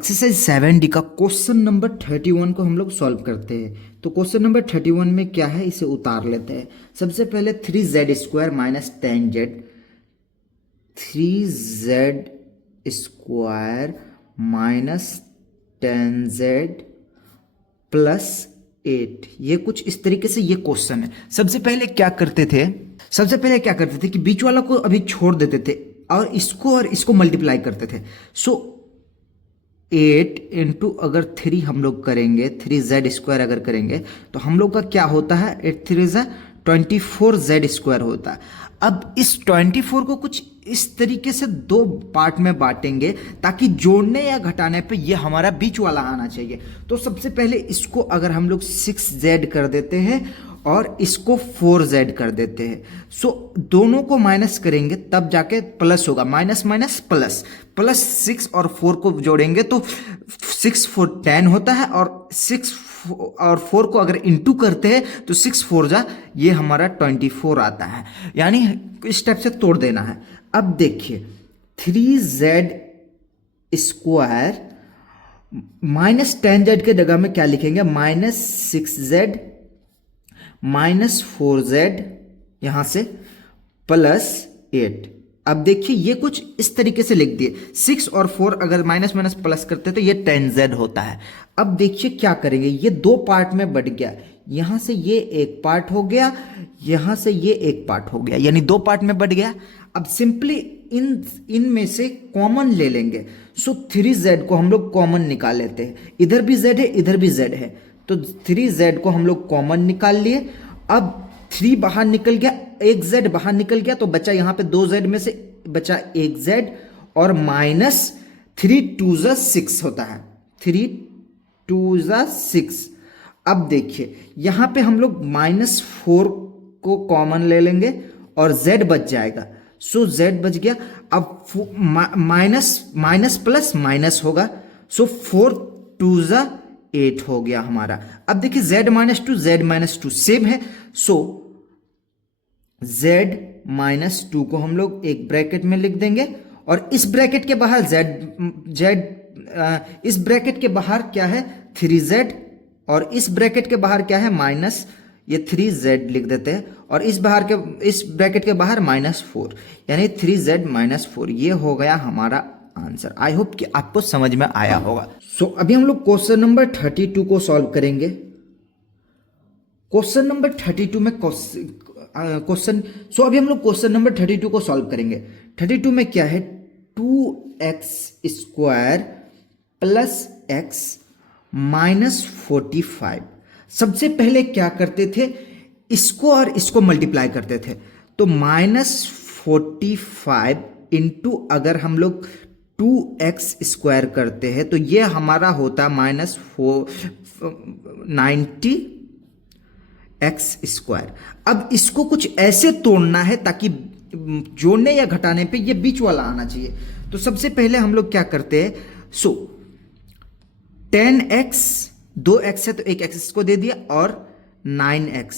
Exercise 7D का question number 31 को हम लोग सॉल्व करते हैं। तो क्वेश्चन नंबर 31 में क्या है, इसे उतार लेते हैं। सबसे पहले 3z² minus 10z, 3z² minus 10z plus 8, ये कुछ इस तरीके से ये क्वेश्चन है। सबसे पहले क्या करते थे कि बीच वाला को अभी छोड़ देते थे और इसको मल्टीप्लाई करते थे। सो 8 इंटू अगर 3 हम लोग करेंगे, 3z² अगर करेंगे तो हम लोग का क्या होता है, 8 3 24z² होता है। अब इस 24 को कुछ इस तरीके से दो पार्ट में बांटेंगे ताकि जोड़ने या घटाने पे ये हमारा बीच वाला आना चाहिए। तो सबसे पहले इसको अगर हम लोग 6z कर देते हैं और इसको 4z कर देते हैं, सो दोनों को माइनस करेंगे तब जाके प्लस होगा। माइनस माइनस प्लस, प्लस 6 और 4 को जोड़ेंगे तो 6 4 10 होता है, और 6 और 4 को अगर इंटू करते हैं तो 6 4 जा ये हमारा 24 आता है। यानी इस टाइप से तोड़ देना है। अब देखिए 3z² माइनस 10z के जगह में क्या लिखेंगे, माइनस 6z माइनस 4z यहां से प्लस 8। अब देखिए ये कुछ इस तरीके से लिख दिए। 6 और 4 अगर माइनस माइनस प्लस करते तो ये 10z होता है। अब देखिए क्या करेंगे, ये दो पार्ट में बढ़ गया। यहां से ये एक पार्ट हो गया, यहां से ये एक पार्ट हो गया, यानी दो पार्ट में बढ़ गया। अब सिंपली इनमें से कॉमन ले लेंगे। सो 3z को हम लोग कॉमन निकाल लेते हैं। इधर भी z है, इधर भी z है, तो 3z को हम लोग कॉमन निकाल लिए। अब 3 बाहर निकल गया, एक z बाहर निकल गया, तो बचा यहाँ पे 2z में से बचा एक z, और माइनस 3 2 6 होता है, 3 2 6। अब देखिए यहाँ पे हम लोग -4 को कॉमन ले लेंगे और z बच जाएगा। सो z बच गया। अब माइनस प्लस माइनस होगा, सो 4 2 8 हो गया हमारा। अब देखिए z -2 सेम है, सो z -2 को हम लोग एक ब्रैकेट में लिख देंगे, और इस ब्रैकेट के बाहर इस ब्रैकेट के बाहर क्या है 3z, और इस ब्रैकेट के बाहर क्या है माइनस, ये 3z लिख देते हैं, और इस ब्रैकेट के बाहर -4, यानी 3z -4। ये हो गया हमारा आंसर। आई होप कि आपको समझ में आया होगा। सो अभी हम लोग क्वेश्चन नंबर 32 को सॉल्व करेंगे। क्वेश्चन नंबर 32 में अभी हम लोग क्वेश्चन नंबर 32 को सॉल्व करेंगे। 32 में क्या है, 2x² प्लस x माइनस 45। सबसे पहले क्या करते थे, इसको और इसको मल्टीप्लाई करते थे। तो -45 इंटू अगर हम लोग 2x² करते हैं तो ये हमारा होता है -90x²। अब इसको कुछ ऐसे तोड़ना है ताकि जोड़ने या घटाने पे ये बीच वाला आना चाहिए। तो सबसे पहले हम लोग क्या करते हैं, 10x, 2x है तो एक x इसको दे दिया, और 9x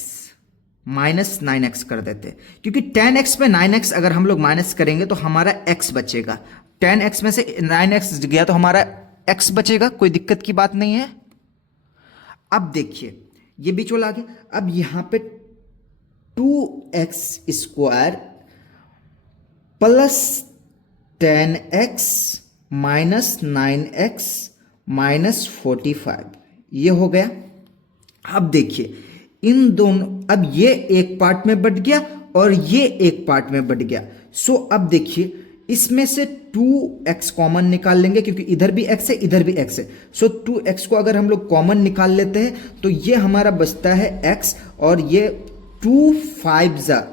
-9x कर देते हैं, क्योंकि 10x में 9x अगर हम लोग माइनस करेंगे तो हमारा x बचेगा। 10x में से 9x गया तो हमारा x बचेगा, कोई दिक्कत की बात नहीं है। अब देखिए ये बीच वाला आ गया। अब यहां पे 2x² plus 10x minus 9x minus 45, ये हो गया। अब देखिए इन दोनों, अब ये एक पार्ट में बढ़ गया और ये एक पार्ट में बढ़ गया। सो अब देखिए इसमें से 2x कॉमन निकाल लेंगे, क्योंकि इधर भी x है, इधर भी x है। सो 2x को अगर हम लोग कॉमन निकाल लेते हैं तो ये हमारा बचता है x, और ये 2 5 10,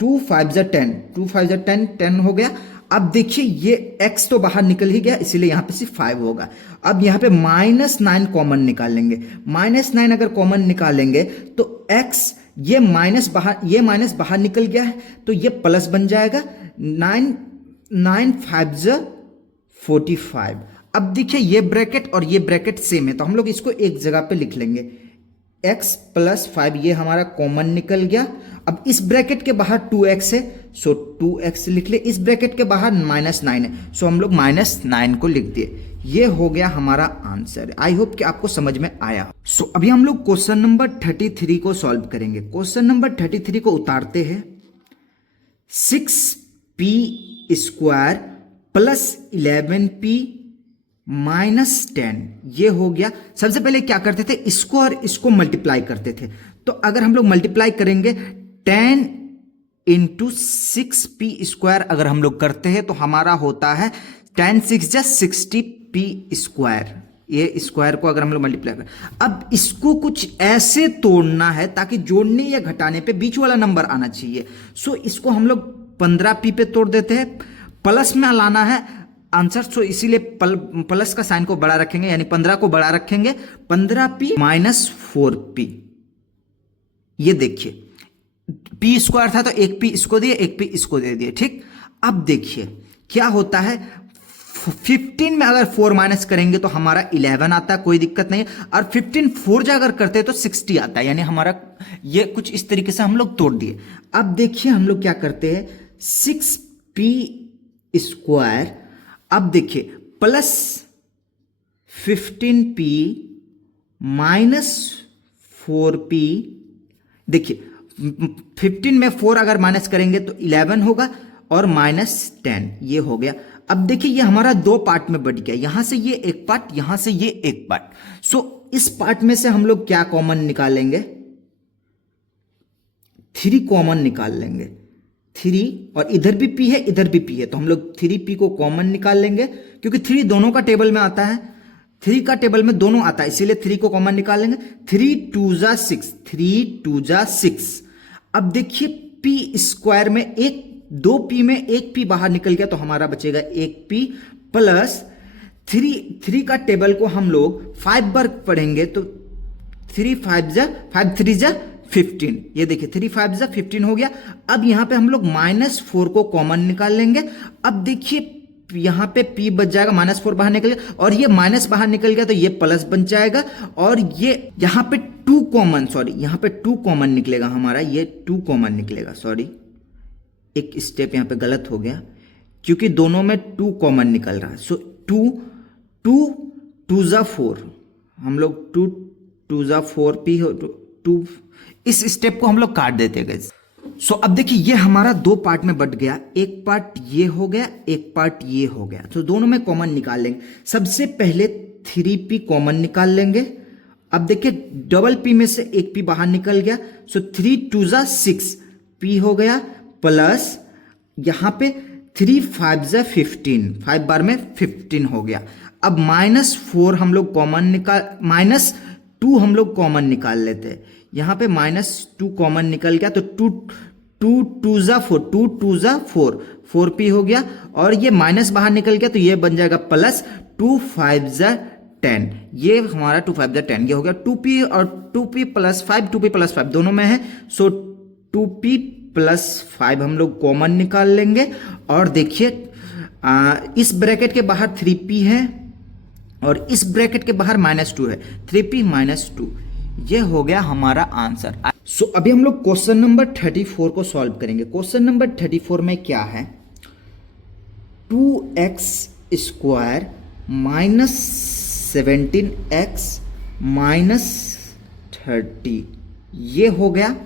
2 5 10 10 हो गया। अब देखिए ये x तो बाहर निकल ही गया, इसीलिए यहाँ पे सिर्फ 5 होगा। अब यहाँ पे -9 कॉमन निकालेंगे। -9 अगर कॉमन निकालेंगे तो x, ये माइनस बाहर निकल गया है तो ये प्लस बन जाएगा। 9 5 45। अब देखिए ये ब्रैकेट और ये ब्रैकेट सेम है, तो हम लोग इसको एक जगह पे लिख लेंगे। x प्लस 5 ये हमारा कॉमन निकल गया। अब इस ब्रैकेट के बाहर 2x है, सो 2x लिख ले। इस ब्रैकेट के बाहर -9 है, सो हम लोग -9 को लिख दिए। ये हो गया हमारा आंसर। आई होप कि आपको समझ में आया। सो अभी हम लोग क्वेश्चन नंबर 33 को सॉल्व करेंगे। क्वेश्चन नंबर 33 को उतारते हैं। 6p² प्लस 11p माइनस 10, ये हो गया। सबसे पहले क्या करते थे, इसको और इसको मल्टीप्लाई करते थे। तो अगर हम लोग मल्टीप्लाई करेंगे 10 इंटू 6p² अगर हम लोग करते हैं तो हमारा होता है 10 6 जा 60p²। ये स्क्वायर को अगर हम लोग मल्टीप्लाई करें, अब इसको कुछ ऐसे तोड़ना है ताकि जोड़ने या घटाने पे बीच वाला नंबर आना चाहिए। सो इसको हम लोग 15p पे तोड़ देते हैं, प्लस में लाना है आंसर। सो इसीलिए प्लस का साइन को बड़ा रखेंगे, यानी 15 को बड़ा रखेंगे। 15p माइनस 4p, ये देखिए p² था तो एक p इसको दिए, एक p इसको दे दिए, ठीक। अब देखिए क्या होता है, 15 में अगर 4 माइनस करेंगे तो हमारा 11 आता है, कोई दिक्कत नहीं। और 15 4 जा अगर करते हैं तो 60 आता है, यानी हमारा ये कुछ इस तरीके से हम लोग तोड़ दिए। अब देखिए हम लोग क्या करते हैं, 6p², अब देखिए प्लस 15p माइनस 4p। देखिए 15 में 4 अगर माइनस करेंगे तो 11 होगा और माइनस 10, ये हो गया। अब देखिए ये हमारा दो पार्ट में बढ़ गया, यहां से ये एक पार्ट, यहां से ये एक पार्ट। सो इस पार्ट में से हम लोग क्या कॉमन निकालेंगे, 3 कॉमन निकाल लेंगे। 3, और इधर भी p है इधर भी p है, तो हम लोग 3p को कॉमन निकाल लेंगे, क्योंकि 3 दोनों का टेबल में आता है, 3 का टेबल में दोनों आता है, इसीलिए 3 को कॉमन निकाल लेंगे। 3 2 जा 6, 3 2 जा 6। अब देखिए p² में एक 2p में एक p बाहर निकल गया तो हमारा बचेगा 1p प्लस 3 का टेबल को हम लोग 5 बार पढ़ेंगे तो 3 5 जा 5 3 जा 15, ये देखिए 3 5 जा 15 हो गया। अब यहां पे हम लोग -4 को कॉमन निकाल लेंगे। अब देखिए यहां पे p बच जाएगा, -4 बाहर निकल गया और ये माइनस बाहर निकल गया तो ये प्लस बन जाएगा। और ये यहां पे 2 कॉमन, सॉरी यहां पे 2 कॉमन निकलेगा हमारा, ये 2 कॉमन निकलेगा, सॉरी एक स्टेप यहां पे गलत हो गया, क्योंकि दोनों में 2 कॉमन निकल रहा है। सो 2 2 जा 4, हम लोग 2 2 जा 4p हो 2, इस स्टेप को हम लोग काट देते गए। सो अब देखिए ये हमारा दो पार्ट में बट गया, एक पार्ट ये हो गया, एक पार्ट ये हो गया, तो दोनों में कॉमन निकाल लेंगे। सबसे पहले 3p कॉमन निकाल लेंगे। अब देखिए डबल p में से एक p बाहर निकल गया, सो 3 2 जा 6 p हो गया प्लस यहां पे 3 5 जा 15, 5 बार में 15 हो गया। अब -4 हम लोग कॉमन निकाल, -2 हम लोग कॉमन निकाल लेते हैं, यहां पे -2 कॉमन निकल गया तो 2 2 जा 4, 2 2 जा 4, 4p हो गया। और ये माइनस बाहर निकल गया तो ये बन जाएगा प्लस 2 5 जा 10, ये हमारा 2 5 जा 10, ये हो गया 2p और 2p प्लस 5, 2p प्लस 5 दोनों में है। सो 2p प्लस 5 हम लोग कॉमन निकाल लेंगे। और देखिए इस ब्रैकेट के बाहर 3p है और इस ब्रैकेट के बाहर -2 है, 3p -2, ये हो गया हमारा आंसर। सो अभी हम लोग क्वेश्चन नंबर 34 को सॉल्व करेंगे। क्वेश्चन नंबर 34 में क्या है, 2x² माइनस 17x माइनस 30, ये हो गया।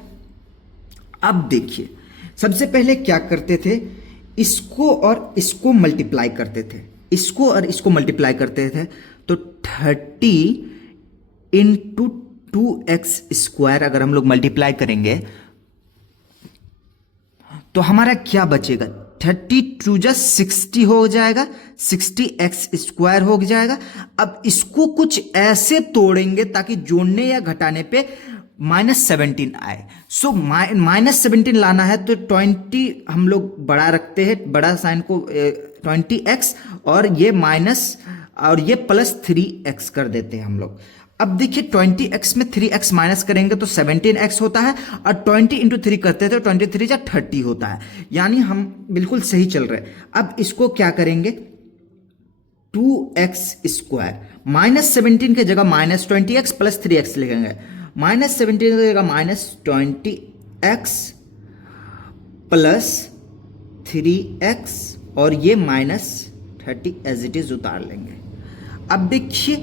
अब देखिए सबसे पहले क्या करते थे, इसको और इसको मल्टीप्लाई करते थे, इसको और इसको मल्टीप्लाई करते थे, तो 30 इंटू 2x² अगर हम लोग मल्टीप्लाई करेंगे तो हमारा क्या बचेगा, 32 जा 60 हो जाएगा, 60x² हो जाएगा। अब इसको कुछ ऐसे तोड़ेंगे ताकि जोड़ने या घटाने पे -17 आए। सो -17 लाना है तो 20 हम लोग बड़ा रखते हैं, बड़ा साइन को 20x, और ये माइनस और ये प्लस 3x कर देते हैं हम लोग। अब देखिए 20x में 3x माइनस करेंगे तो 17x होता है, और 20 इंटू 3 करते हैं तो 23 जा 30 होता है, यानी हम बिल्कुल सही चल रहे हैं। अब इसको क्या करेंगे, 2x² -17 के जगह -20x प्लस 3x लिखेंगे, -17 की जगह -20x प्लस 3x और ये -30 एज इट इज उतार लेंगे। अब देखिए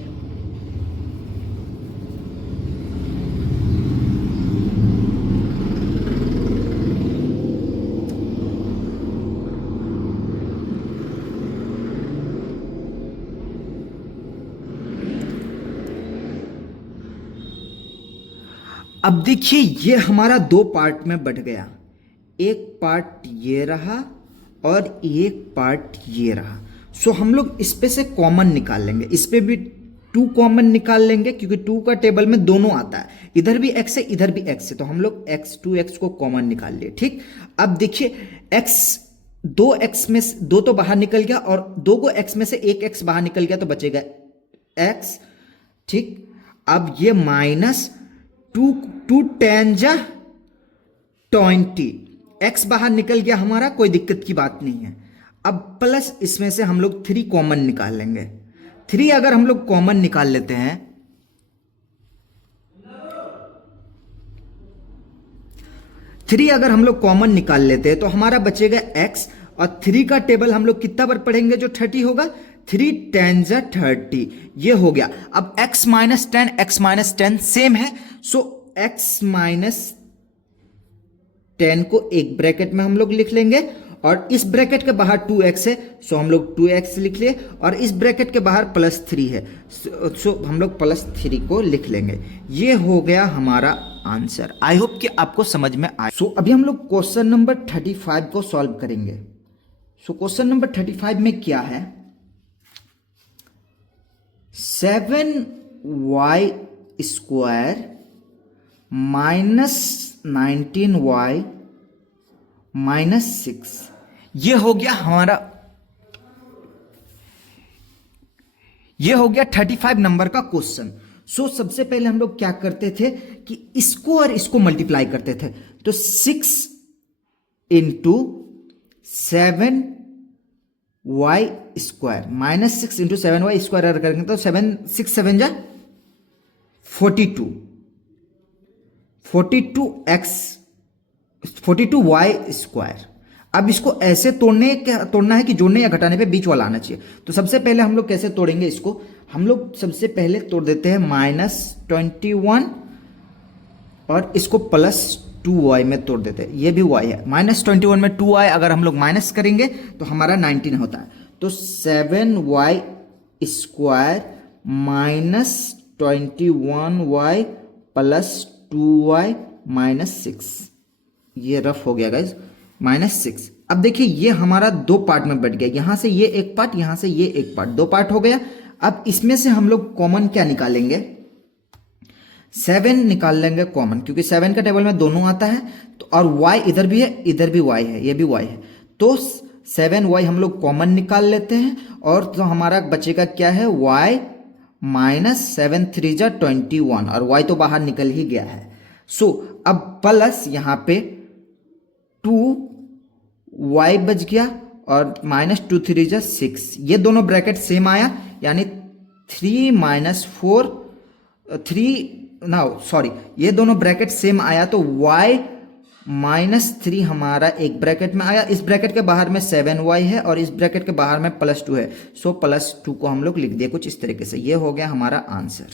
अब देखिए ये हमारा दो पार्ट में बट गया, एक पार्ट ये रहा और एक पार्ट ये रहा। सो हम लोग इस पे से कॉमन निकाल लेंगे, इस पे भी 2 कॉमन निकाल लेंगे क्योंकि 2 का टेबल में दोनों आता है, इधर भी x है इधर भी x है, तो हम लोग x 2x को कॉमन निकाल लिए। ठीक, अब देखिए x 2x में से 2 तो बाहर निकल गया और 2 को x में से एक x बाहर निकल गया तो बचेगा x। ठीक, अब ये माइनस 2 10 जा 20, x बाहर निकल गया हमारा, कोई दिक्कत की बात नहीं है। अब प्लस इसमें से हम लोग 3 कॉमन निकाल लेंगे। 3 अगर हम लोग कॉमन निकाल लेते हैं, 3 अगर हम लोग कॉमन निकाल लेते हैं तो हमारा बचेगा x, और 3 का टेबल हम लोग कितना बार पढ़ेंगे जो 30 होगा, 3 10 जा 30, ये हो गया। अब x माइनस 10 सेम है, सो x माइनस 10 को एक ब्रैकेट में हम लोग लिख लेंगे और इस ब्रैकेट के बाहर 2x है, सो हम लोग 2x लिख लिए, और इस ब्रैकेट के बाहर +3 है, सो हम लोग +3 को लिख लेंगे। ये हो गया हमारा आंसर। आई होप कि आपको समझ में आए। सो अभी हम लोग क्वेश्चन नंबर 35 को सॉल्व करेंगे। सो क्वेश्चन नंबर 35 में क्या है, 7y स्क्वायर -19y -6, ये हो गया हमारा, ये हो गया 35 नंबर का क्वेश्चन। सो सबसे पहले हम लोग क्या करते थे कि इसको और इसको मल्टीप्लाई करते थे, तो 6 into 7y square -6 into 7y square अगर करेंगे तो 6 7 जा 42y स्क्वायर। अब इसको ऐसे तोड़ना है कि जोड़ने या घटाने पे बीच वाला आना चाहिए। तो सबसे पहले हम लोग कैसे तोड़ेंगे इसको, हम लोग सबसे पहले तोड़ देते हैं -21 और इसको +2y में तोड़ देते हैं, ये भी y है, -21 में 2y अगर हम लोग माइनस करेंगे तो हमारा 19 होता है। तो 7y स्क्वायर -21y +2y -6, ये रफ हो गया गाइज, -6। अब देखिए ये हमारा दो पार्ट में बट गया, यहां से ये एक पार्ट, यहां से ये एक पार्ट, दो पार्ट हो गया। अब इसमें से हम लोग कॉमन क्या निकालेंगे, 7 निकाल लेंगे कॉमन, क्योंकि 7 का टेबल में दोनों आता है, तो और y इधर भी है इधर भी y है, ये भी y है, तो 7y हम लोग कॉमन निकाल लेते हैं, और तो हमारा बचेगा क्या है, y -7 3 जा 21, और y तो बाहर निकल ही गया है। सो अब प्लस यहाँ पे 2y बच गया और -2 3 जा 6, ये दोनों ब्रैकेट सेम आया, यानी 3 ये दोनों ब्रैकेट सेम आया, तो y -3 हमारा एक ब्रैकेट में आया, इस ब्रैकेट के बाहर में 7y है और इस ब्रैकेट के बाहर में +2 है, सो +2 को हम लोग लिख दिए कुछ इस तरीके से। ये हो गया हमारा आंसर।